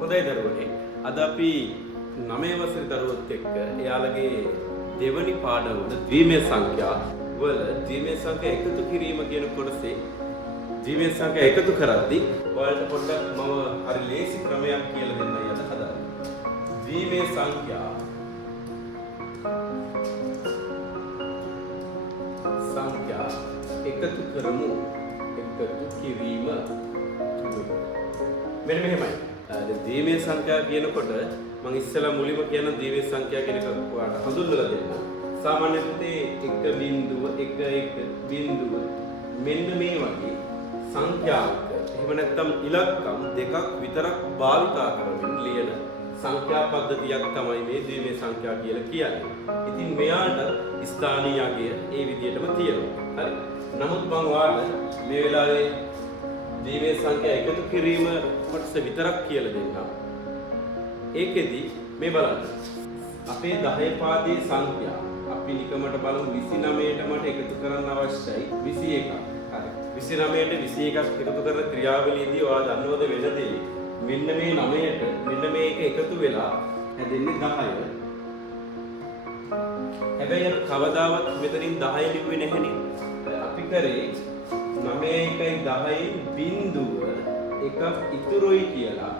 හොඳයි දරුවනේ. අද අපි 9 වසරේ දරුවොත් එක්ක එයාලගේ දෙවනි පාඩම වල ද්විමේය සංඛ්‍යා වල ද්විමේය සංඛ්‍යා එකතු කිරීම කියන කොටසේ ද්විමේය සංඛ්‍යා එකතු කරද්දී ඔයාලට පොඩ්ඩක් මම හරි ලේසි ක්‍රමයක් කියලා දෙන්නයි අද හදන්නේ. ද්විමේය සංඛ්‍යා එකතු කරමු එකතු කිරීම මෙන්න මෙහෙමයි. ද්විමේය සංඛ්‍යා කියනකොට මම ඉස්සෙල්ලා මුලින්ම කියන ද්විමේය සංඛ්‍යා කියන එක ඔයාලට හඳුන්වලා දෙන්න. සාමාන්‍යයෙන් 1 බිංදුව 1 1 බිංදුව මෙන්න මේ වගේ සංඛ්‍යාවක් එහෙම නැත්නම් ඉලක්කම් දෙකක් විතරක් භාවිතා කරමින් ලියන සංඛ්‍යා පද්ධතියක් තමයි මේ ද්විමේය සංඛ්‍යා කියලා කියන්නේ. ඉතින් මෙයාට ස්ථානීය අගය ඒ විදිහටම තියෙනවා. හරි. නමුත් මම ඔයාලට මේ වෙලාවේ ද්විමේය සංඛ්‍යා එකතු කිරීම කොටස විතරක් කියලා දෙන්නම්. ඒකෙදි මේ බලන්න. අපේ 10 පාදයේ සංඛ්‍යා අපි නිකමට බලමු 29ට මට එකතු කරන්න අවශ්‍යයි 21ක්. හරි. 29ට 21ක් එකතු කරන ක්‍රියාවලියේදී ඔයා දන්නවද වෙන දේ? මෙන්න මේ 9ට මෙන්න මේක එකතු වෙලා හැදෙන්නේ 10. හැබැයි කවදාවත් මෙතනින් 10 ලිව්වේ නැහෙනේ. අපි කරේ 9 බිංදුව එකක් ඉතුරුයි කියලා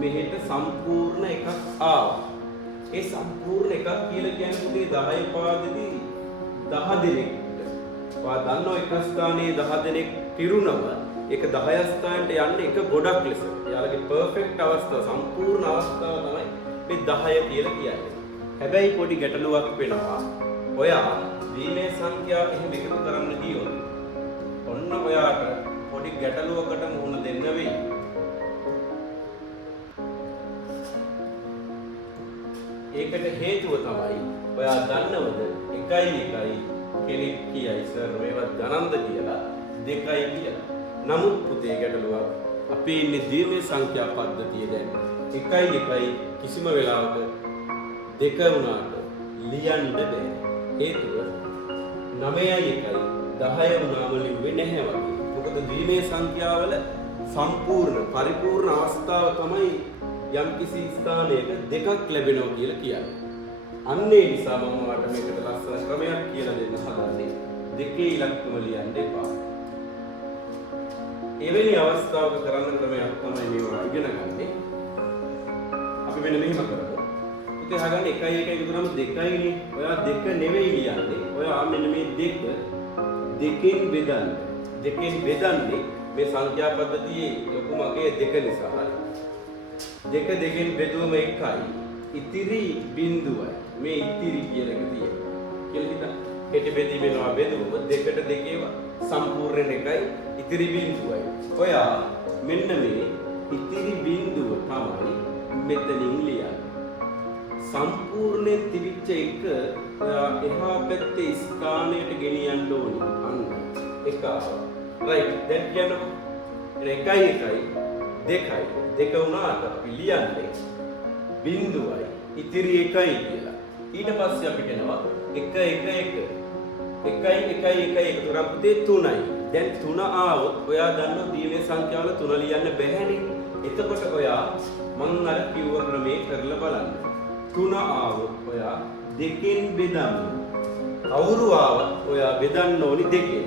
මෙහෙට සම්පූර්ණ එකක් ආවා. ඒ සම්පූර්ණ එකක් කියලා කියන්නේ 10 පාදෙදී 10 දෙනෙක්ට. ඔයා දන්නව එක ස්ථානයේ 10 දෙනෙක් පිරුණම ඒක 10 ස්ථානට යන්නේ එක ගොඩක් ලෙස. එයාලගේ පර්ෆෙක්ට් අවස්ථාව සම්පූර්ණ අවස්ථාව තමයි මේ 10 කියලා කියන්නේ. හැබැයි පොඩි ගැටලුවක් වෙනවා. ඔයා ද්විමේය සංඛ්‍යා එහෙම එකතු කරන්න ගියොත් ඔන්න ඔයාට පොඩි ගැටලුවකට මුහුණ දෙන්න වෙයි. ඒකට හේතුව තමයි ඔයා දන්නවද 1 කෙනෙක් කියයි සර් මේවත් ගණන්ද කියලා 2යි කියලා. නමුත් පුතේ ගැටලුවක් අපි ඉන්නේ ද්විමේය සංඛ්‍යා පද්ධතියේ දැන් 1 කිසිම වෙලාවක 2 වුණාට ලියන්න බෑ. හේතුව 9යි 10 වුණාම ලිව්වේ නැහැ වගේ. මොකද ද්විමේය සංඛ්‍යාවල සම්පූර්ණ පරිපූර්ණ අවස්ථාව තමයි යම්කිසි ස්ථානයක දෙකක් ලැබෙනවා කියලා කියන්නේ. අන්න ඒ නිසා මම ඔයාලට මේකට ලස්සන ක්‍රමයක් කියලා දෙන්න හදන්නේ. දෙකේ ඉලක්කම ලියන්න එපා. එවැනි අවස්ථාවක කරන්න ක්‍රමයක් තමයි මේවා ඉගෙන ගන්න. අපි මෙන්න මෙහෙම කරමු. පුතේ අහගන්න 1 එකතු කරාම 2යිනේ. ඔයා 2 නෙවෙයි ලියන්නේ. ඔයා මෙන්න මේ 2 දෙකෙන් බෙදන්න. දෙකෙන් බෙදන්නේ මේ සංඛ්‍යා පද්ධතියේ ලොකුම අගය 2 නිසා. හරි. 2 දෙකෙන් බෙදුවම 1යි. ඉතිරි බිංදුවයි. මේ ඉතිරි කියන එක තියෙනවා. කියලා හිතන්න. හෙට බෙදීමේනවා බෙදුවම 2ට 2 සම්පූර්ණ 1යි ඉතිරි බිංදුවයි. ඔයා මෙන්න මේ ඉතිරි බිංදුව තමයි මෙතනින් ලියන්නේ. සම්පූර්ණයෙන් තිබිච්ච එක ඔයා එහා පැත්තේ ස්ථානයට ගෙනියන්න ඕනේ. අන්න එක. රයිට්. දැන් කියනවා 1 2 වුණාට අපි ලියන්නේ බිංදුවයි ඉතිරි 1යි කියලා. ඊට පස්සේ අපි කියනවා 1 එකතු කරා පුතේ 3යි. දැන් 3 ආවොත් ඔයා දන්නවා ද්විමේය සංඛ්‍යාවල 3 ලියන්න බැහැනේ. එතකොට ඔයා මං අර කිව්ව ක්‍රමේ කරලා බලන්න. 3 ආවොත් ඔයා දෙකෙන් බෙදන්න. කවුරු ආවත් ඔයා බෙදන්න ඕනි දෙකෙන්.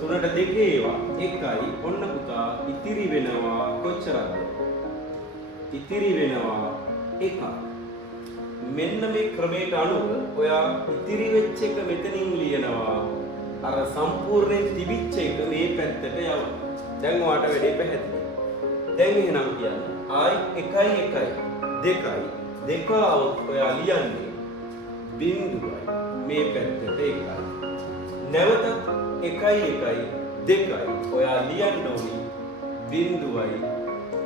3ට 2 ඒවා 1යි. ඔන්න පුතා ඉතිරි වෙනවා කොච්චරද? ඉතිරි වෙනවා 1ක්. මෙන්න මේ ක්‍රමයට අනුව ඔයා ඉතිරි වෙච්ච එක මෙතනින් ලියනවා. අර සම්පූර්ණයෙන් තිබිච්ච එක මේ පැත්තට යවනවා. දැන් ඔයාට වැඩේ පැහැදිලි. දැන් එහෙනම් කියන්නේ ආයි 1 2 આવොත් ඔයා ලියන්නේ බිංදුවයි මේ පැත්තට 1යි. නැවත 1 2 ඔයා ලියන්න ඕනි බිංදුවයි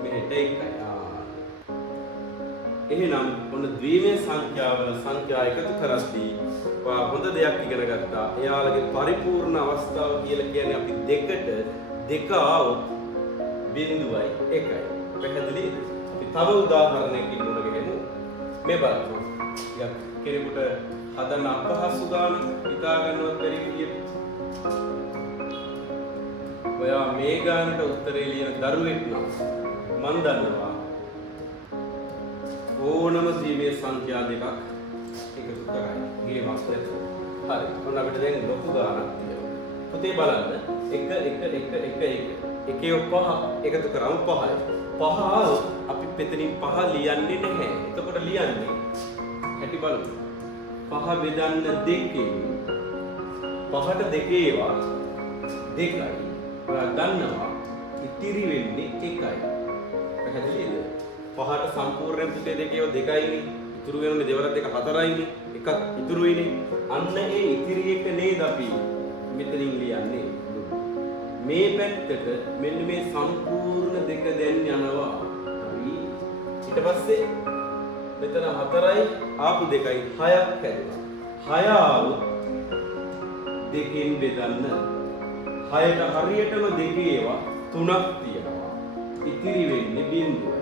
මෙහෙට 1යි. එහෙනම් ඔන්න ද්විමේය සංඛ්‍යාවල සංඛ්‍යා එකතු කරද්දී ඔයා හොඳ දෙයක් ඉගෙන ගත්තා. එයාලගේ පරිපූර්ණ අවස්ථාව කියලා කියන්නේ අපි 2ට 2 આવොත් බිංදුවයි 1යි. පැහැදිලිද? අපි තව උදාහරණයකින් මුණ ගැහෙමු. මේ බලන්න. කෙනෙකුට හදන්න අපහසු ගාන හිතා ගන්නවත් බැරි විදියට ඔයා මේ ගානට උත්තරේ ලියන දරුවෙක් නම් මන් දන්නවා ද්විමේය සංඛ්‍යා දෙකක් එකතු කරයි. ගේමක් එක්ක. හරි. ඔන්න අපිට දැන් ලොකු ගානක් තියෙනවා. පුතේ බලන්න 1 එකේ පහ එකතු කරාම 5යි. 5 අපි මෙතනින් 5 ලියන්නේ නැහැ. එතකොට ලියන්නේ හැටි බලමු. 5 බෙදන්න 2කින් 5ට 2 ඒවා 2යි. ඔයා දන්නවා ඉතිරි වෙන්නේ 1යි. පැහැදිලිද? 5ට සම්පූර්ණයෙන් පුතේ 2 ඒවා 2යිනේ. ඉතුරු වෙනුනේ දෙවරක් 2 4යිනේ. එකක් ඉතුරුයිනේ. අන්න ඒ ඉතිරි එක නේද අපි මෙතනින් ලියන්නේ. මේ පැත්තට මෙන්න මේ සම්පූර්ණ 2 දැන් යනවා. හරි. ඊට පස්සේ මෙතන 4යි ආපු 2යි 6ක් හැදෙනවා. 6 ආවොත් 2කින් බෙදන්න 6ට හරියටම 2 ඒවා 3ක් තියෙනවා. ඉතිරි වෙන්නේ බිංදුවයි.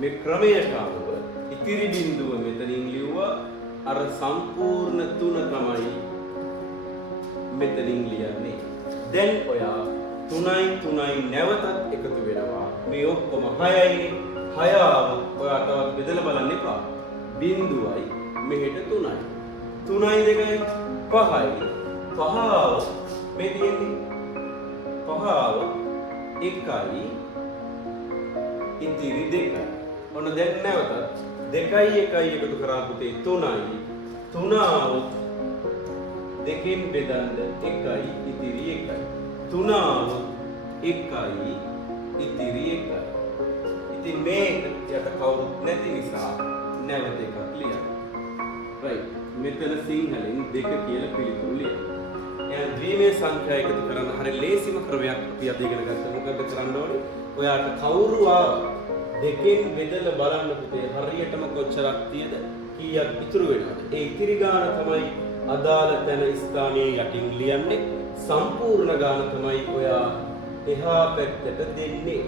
මේ ක්‍රමයට අනුව ඉතිරි බිංදුව මෙතනින් ලියුවා. අර සම්පූර්ණ 3 තමයි මෙතනින් ලියන්නේ. දැන් ඔයා 3යි නැවතත් එකතු වෙනවා. මේ ඔක්කොම 6යිනේ. 6 ආවොත් ඔයා තවත් බෙදලා බලන්න එපා. බිංදුවයි මෙහෙට 3යි. 3යි 2යි 5යි. 5 ආවොත් මේ තියෙන්නේ 5 ආවොත් 1යි ඉතිරි 2යි. ඔන්න දැන් නැවතත් 2යි 1යි එකතු කරා පුතේ 3යි. 3 ආවොත් 2කින් බෙදන්න 1යි ඉතිරි 1යි. 3 ආවොත් 1යි ඉතිරි 1යි. ඉතින් මේක යට කවුරුත් නැති නිසා නැවත එකක් ලියන්න. right. මෙතන සිංහලෙන් 2 කියලා පිළිතුරු ලියන්න. එහෙනම් ද්විමේය සංඛ්‍යා එකතු කරන්න හරිය ලේසිම ක්‍රමයක් අපි අද ඉගෙන ගත්තා. මොකද කරන්න ඕනේ? ඔයාට කවුරු ආව දෙකෙන් බෙදලා බලන්න පුතේ හරියටම කොච්චරක් තියෙද කීයක් ඉතුරු වෙනවද? ඒ ඉතිරි ගාන තමයි අදාළ තැන ස්ථානයේ යටින් ලියන්නේ. සම්පූර්ණ ගාන තමයි ඔයා එහා පැත්තට දෙන්නේ.